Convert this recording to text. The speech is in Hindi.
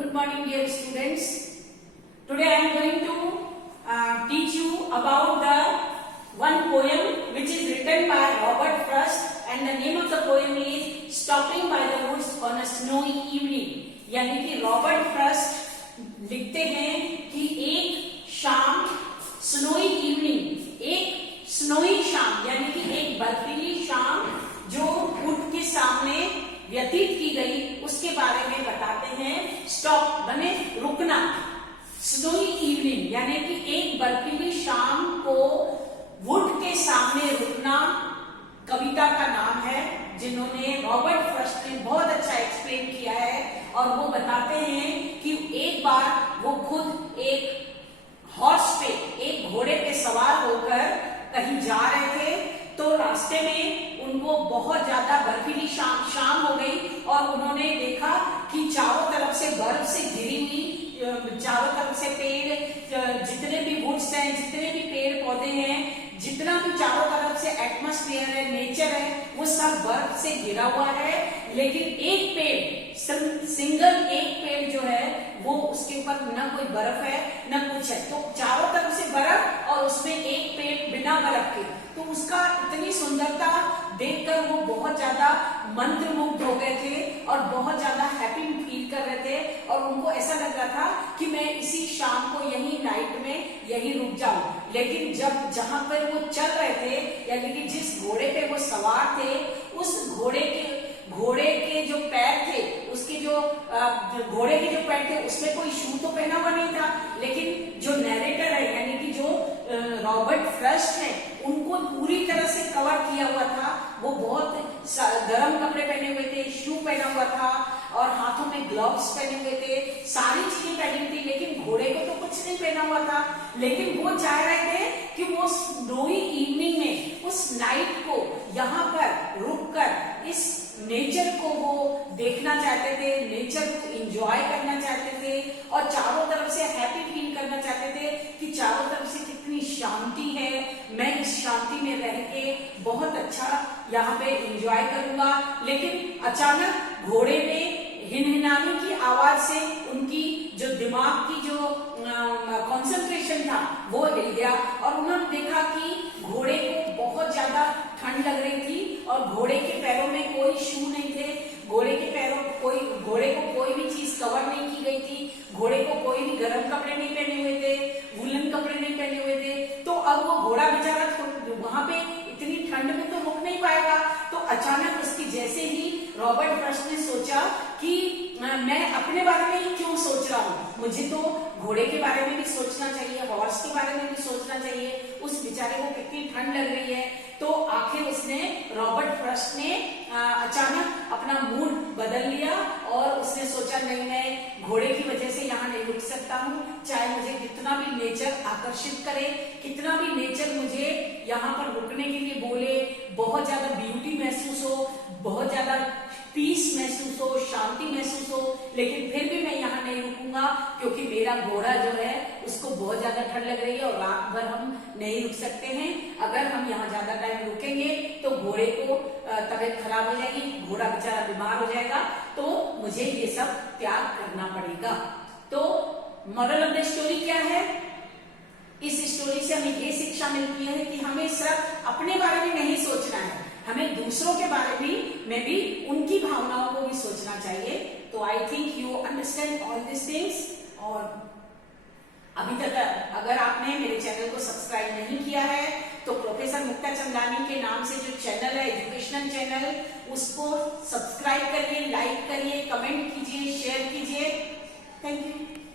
Good morning, dear students. Today I am going to teach you about the one poem which is written by Robert Frost, and the name of the poem is Stopping by the Woods on a Snowy Evening. यानी कि रॉबर्ट फ्रॉस्ट लिखते हैं कि एक शाम, स्नोई इवनिंग, एक स्नोई शाम यानी कि एक बर्फीली शाम जो वुड के सामने व्यतीत की गई उसके बारे में बताते हैं. स्टॉप बने रुकना, स्नोई इवनिंग यानी कि एक बर्फीली शाम को वुड के सामने रुकना कविता का नाम है, जिन्होंने रॉबर्ट फ्रॉस्ट ने बहुत अच्छा एक्सप्लेन किया है. और वो बताते हैं कि एक बार वो खुद एक हॉर्स पे, एक घोड़े पे सवार होकर कहीं जा रहे थे, तो रास्ते में उनको बहुत ज्यादा बर्फीली शाम हो गई और उन्होंने देखा कि चारों तरफ से बर्फ से घिरी हुई, चारों तरफ से पेड़, जितने भी वुड्स हैं, जितने भी पेड़ पौधे हैं, जितना भी चारों तरफ से एटमॉस्फेयर है, नेचर है, वो सब बर्फ से घिरा हुआ है. लेकिन एक पेड़, सिंगल एक पेड़ जो है वो उसके ऊपर न कोई बर्फ है न कुछ है, तो चारों तरफ से बर्फ और उसमें एक पेड़ बिना बर्फ के. तो उसका इतनी सुंदरता देखकर वो बहुत ज्यादा मंत्रमुग्ध हो गए थे और बहुत ज्यादा हैप्पी फील कर रहे थे. और उनको ऐसा लग रहा था कि मैं इसी शाम को यही नाइट में यही रुक जाऊं. लेकिन जब जहां पर वो चल रहे थे, यानी कि जिस घोड़े पे वो सवार थे, उस घोड़े के जो पैर थे, उसके जो घोड़े के जो पैर थे उसमें कोई शू तो पहना हुआ नहीं था. लेकिन जो नैरेटर है यानी कि जो रॉबर्ट फ्रॉस्ट है, उनको पूरी तरह से कवर किया हुआ था. वो बहुत गर्म कपड़े पहने हुए थे, शू पहना हुआ था और हाथों में ग्लव्स पहने हुए थे, सारी चीजें पहनी थी. लेकिन घोड़े को तो कुछ नहीं पहना हुआ था. लेकिन वो चाह रहे थे कि वो स्नोई इवनिंग में, उस नाइट को यहाँ पर रुककर इस नेचर को वो देखना चाहते थे, नेचर को एंजॉय करना चाहते थे और चारों तरफ से हैप्पी फील करना चाहते थे कि चारों तरफ से कितनी शांति है, मैं इस शांति में रह के बहुत अच्छा यहाँ पे एंजॉय करूंगा. लेकिन अचानक घोड़े में हिनहिनाने की आवाज से उनकी जो दिमाग की जो कंसंट्रेशन था वो हिल गया और उन्होंने देखा कि घोड़े को बहुत ज्यादा ठंड लग रही थी और घोड़े के पैरों में कोई शू नहीं थे, घोड़े को कोई भी चीज कवर नहीं की गई थी, घोड़े को कोई भी गर्म कपड़े नहीं पहने हुए थे, वुलन कपड़े नहीं पहने हुए थे. तो अब वो घोड़ा बेचारा वहां पे इतनी ठंड में तो रुक नहीं पाएगा. तो अचानक उसकी जैसे ही रॉबर्ट फ्रॉस्ट ने सोचा कि मैं अपने बारे में ही क्यों सोच रहा हूँ, मुझे तो घोड़े के बारे में भी सोचना चाहिए, हॉर्स के बारे में भी सोचना चाहिए, उस बेचारे को कितनी ठंड लग रही है. तो आखिर उसने, रॉबर्ट फ्रॉस्ट ने अचानक अपना मूड बदल लिया और उसने सोचा नहीं, मैं घोड़े की वजह से यहाँ नहीं रुक सकता हूँ, चाहे मुझे कितना भी नेचर आकर्षित करे, कितना भी नेचर मुझे यहाँ पर रुकने के लिए बोले, बहुत ज्यादा ब्यूटी महसूस हो, बहुत ज्यादा पीस महसूस हो, शांति महसूस हो, लेकिन फिर भी मैं यहाँ नहीं रुकूंगा क्योंकि मेरा घोड़ा जो है उसको बहुत ज्यादा ठंड लग रही है और रात भर हम नहीं रुक सकते हैं. अगर हम यहाँ ज्यादा टाइम रुकेंगे तो घोड़े को तबीयत खराब हो जाएगी, घोड़ा बेचारा बीमार हो जाएगा, तो मुझे ये सब त्याग करना पड़ेगा. तो मॉरल ऑफ द स्टोरी क्या है? इस स्टोरी से हमें ये शिक्षा मिलती है कि हमें सिर्फ अपने बारे में नहीं सोचना है, हमें दूसरों के बारे में भी उनकी भावनाओं को भी सोचना चाहिए. तो I think you understand all this things. और अभी तक अगर आपने मेरे चैनल को सब्सक्राइब नहीं किया है तो प्रोफेसर मुक्ता चंदानी के नाम से जो चैनल है, एजुकेशनल चैनल, उसको सब्सक्राइब करिए, लाइक करिए, कमेंट कीजिए, शेयर कीजिए. Thank you.